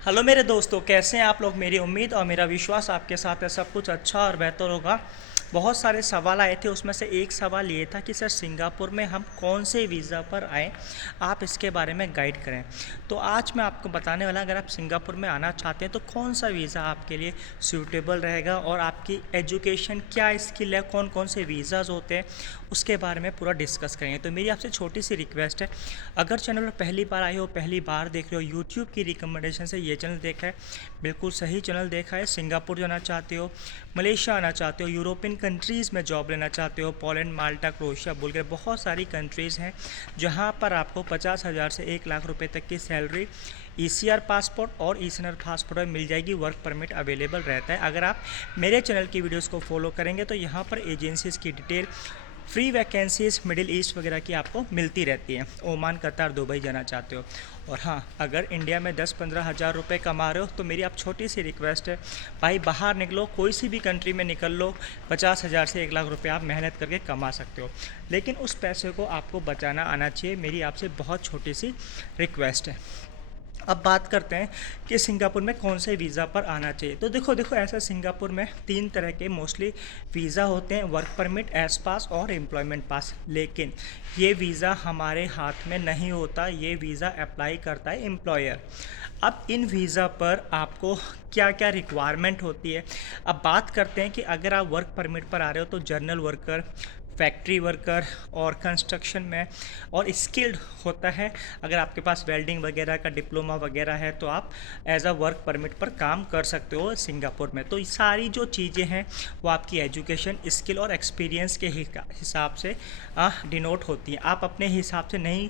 Hello मेरे दोस्तों, कैसे हैं आप लोग। मेरी उम्मीद और मेरा विश्वास आपके साथ है सब कुछ अच्छा और बेहतर होगा। बहुत सारे सवाल आए थे, उसमें से एक सवाल ये था कि सर सिंगापुर में हम कौन से वीज़ा पर आएँ, आप इसके बारे में गाइड करें। तो आज मैं आपको बताने वाला, अगर आप सिंगापुर में आना चाहते हैं तो कौन सा वीज़ा आपके लिए सूटेबल रहेगा और आपकी एजुकेशन क्या स्किल है, कौन कौन से वीज़ाज़ होते हैं, उसके बारे में पूरा डिस्कस करेंगे। तो मेरी आपसे छोटी सी रिक्वेस्ट है, अगर चैनल पर पहली बार आए हो, पहली बार देख रहे हो, यूट्यूब की रिकमेंडेशन से ये चैनल देखा है, बिल्कुल सही चैनल देखा है। सिंगापुर जाना चाहते हो, मलेशिया आना चाहते हो, यूरोपियन कंट्रीज़ में जॉब लेना चाहते हो, पोलैंड, माल्टा, क्रोएशिया, बुल्गारिया, बहुत सारी कंट्रीज़ हैं जहाँ पर आपको 50,000 से 1 लाख रुपए तक की सैलरी ईसीआर पासपोर्ट और ईसीआर पासपोर्ट में मिल जाएगी। वर्क परमिट अवेलेबल रहता है। अगर आप मेरे चैनल की वीडियोस को फॉलो करेंगे तो यहाँ पर एजेंसीज़ की detail, free vacancies middle east वगैरह की आपको मिलती रहती हैं। ओमान, कतार, दुबई जाना चाहते हो, और हाँ, अगर इंडिया में 10-15 हज़ार रुपये कमा रहे हो तो मेरी आप छोटी सी रिक्वेस्ट है, भाई बाहर निकलो, कोई सी भी कंट्री में निकल लो, 50,000 से 1 लाख रुपये आप मेहनत करके कमा सकते हो, लेकिन उस पैसे को आपको बचाना आना चाहिए। मेरी आपसे बहुत छोटी सी रिक्वेस्ट है। अब बात करते हैं कि सिंगापुर में कौन से वीज़ा पर आना चाहिए। तो देखो ऐसा, सिंगापुर में 3 तरह के मोस्टली वीज़ा होते हैं, वर्क परमिट, एस पास और एम्प्लॉयमेंट पास। लेकिन ये वीज़ा हमारे हाथ में नहीं होता, ये वीज़ा अप्लाई करता है एम्प्लॉयर। अब इन वीज़ा पर आपको क्या क्या रिक्वायरमेंट होती है। अब बात करते हैं कि अगर आप वर्क परमिट पर आ रहे हो तो जर्नल वर्कर, फैक्ट्री वर्कर और कंस्ट्रक्शन में और स्किल्ड होता है। अगर आपके पास वेल्डिंग वगैरह का डिप्लोमा वगैरह है तो आप एज अ वर्क परमिट पर काम कर सकते हो सिंगापुर में। तो ये सारी जो चीज़ें हैं वो आपकी एजुकेशन, स्किल और एक्सपीरियंस के हिसाब से डिनोट होती हैं। आप अपने हिसाब से नहीं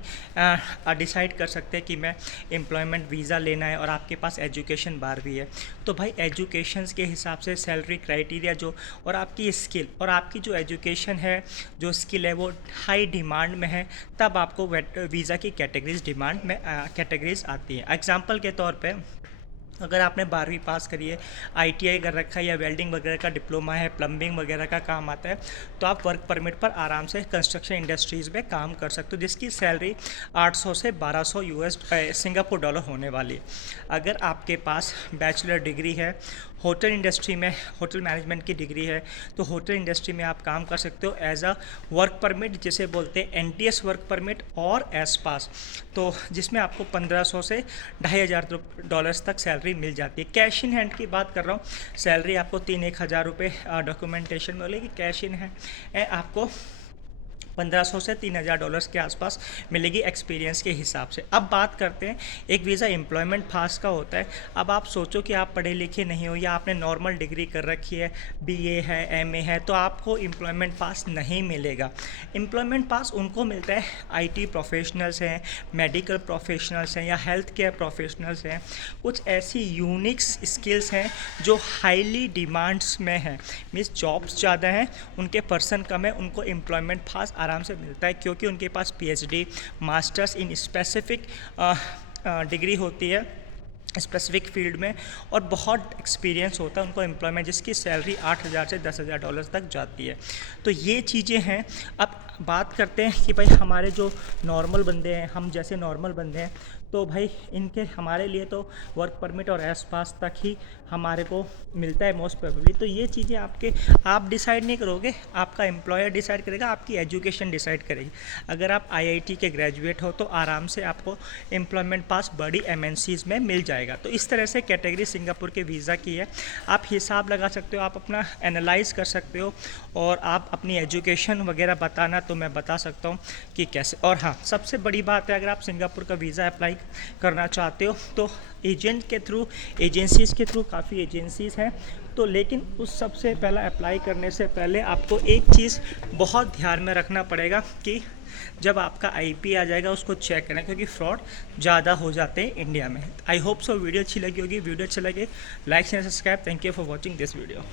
डिसाइड कर सकते कि मैं एम्प्लॉयमेंट वीज़ा लेना है और आपके पास एजुकेशन बार भी है। तो भाई एजुकेशन के हिसाब से सैलरी क्राइटेरिया जो, और आपकी स्किल और आपकी जो एजुकेशन है, जो स्किल है, वो हाई डिमांड में है, तब आपको वीज़ा की कैटेगरीज डिमांड में कैटेगरीज आती हैं। एग्जांपल के तौर पे, अगर आपने 12वीं पास करी है, आईटीआई कर रखा है या वेल्डिंग वगैरह का डिप्लोमा है, प्लम्बिंग वगैरह का काम आता है, तो आप वर्क परमिट पर आराम से कंस्ट्रक्शन इंडस्ट्रीज़ में काम कर सकते हो, जिसकी सैलरी 800 से 1200 यूएस सिंगापुर डॉलर होने वाली है। अगर आपके पास बैचलर डिग्री है, होटल इंडस्ट्री में होटल मैनेजमेंट की डिग्री है, तो होटल इंडस्ट्री में आप काम कर सकते हो एज अ वर्क परमिट, जिसे बोलते हैं एनटीएस वर्क परमिट और एस पास, तो जिसमें आपको 1500 से $2,500 तक सैलरी मिल जाती है। कैश इन हैंड की बात कर रहा हूँ, सैलरी आपको 3-1 हज़ार रुपये डॉक्यूमेंटेशन में मिलेगी। कैश इन हैंड आपको 1500 से $3,000 के आसपास मिलेगी एक्सपीरियंस के हिसाब से। अब बात करते हैं, एक वीज़ा एम्प्लॉयमेंट पास का होता है। अब आप सोचो कि आप पढ़े लिखे नहीं हो या आपने नॉर्मल डिग्री कर रखी है, बीए है, एमए है, तो आपको एम्प्लॉयमेंट पास नहीं मिलेगा। एम्प्लॉयमेंट पास उनको मिलता है, आईटी प्रोफेशनल्स हैं, मेडिकल प्रोफेशनल्स हैं या हेल्थ केयर प्रोफेशनल्स हैं, कुछ ऐसी यूनिक्स स्किल्स हैं जो हाईली डिमांड्स में हैं, मीन्स जॉब्स ज़्यादा हैं, उनके पर्सन कम है, उनको एम्प्लॉयमेंट पास आराम से मिलता है, क्योंकि उनके पास PhD, masters in specific degree होती है स्पेसिफिक फील्ड में, और बहुत एक्सपीरियंस होता है उनको एम्प्लॉयमेंट, जिसकी सैलरी 8,000 से 10,000 डॉलर तक जाती है। तो ये चीज़ें हैं। अब बात करते हैं कि भाई हमारे जो नॉर्मल बंदे हैं, हम जैसे नॉर्मल बंदे हैं, तो भाई इनके हमारे लिए तो वर्क परमिट और एस पास तक ही हमारे को मिलता है मोस्ट प्रोबेबली। तो ये चीज़ें आप डिसाइड नहीं करोगे, आपका एम्प्लॉयर डिसाइड करेगा, आपकी एजुकेशन डिसाइड करेगी। अगर आप आईआईटी के ग्रेजुएट हो तो आराम से आपको एम्प्लॉयमेंट पास बड़ी एमएनसीज़ में मिल जाएगा। तो इस तरह से कैटेगरी सिंगापुर के वीज़ा की है। आप हिसाब लगा सकते हो, आप अपना एनालाइज कर सकते हो, और आप अपनी एजुकेशन वगैरह बताना तो मैं बता सकता हूँ कि कैसे। और हाँ, सबसे बड़ी बात है, अगर आप सिंगापुर का वीज़ा अप्लाई करना चाहते हो तो एजेंट के थ्रू, एजेंसीज़ के थ्रू, काफ़ी एजेंसीज़ हैं, तो लेकिन उस सबसे पहला अप्लाई करने से पहले आपको एक चीज़ बहुत ध्यान में रखना पड़ेगा कि जब आपका आईपी आ जाएगा उसको चेक करें, क्योंकि फ्रॉड ज़्यादा हो जाते हैं इंडिया में। आई होप सो वीडियो अच्छी लगी होगी। वीडियो अच्छी लगे like share subscribe. Thank you for watching this video.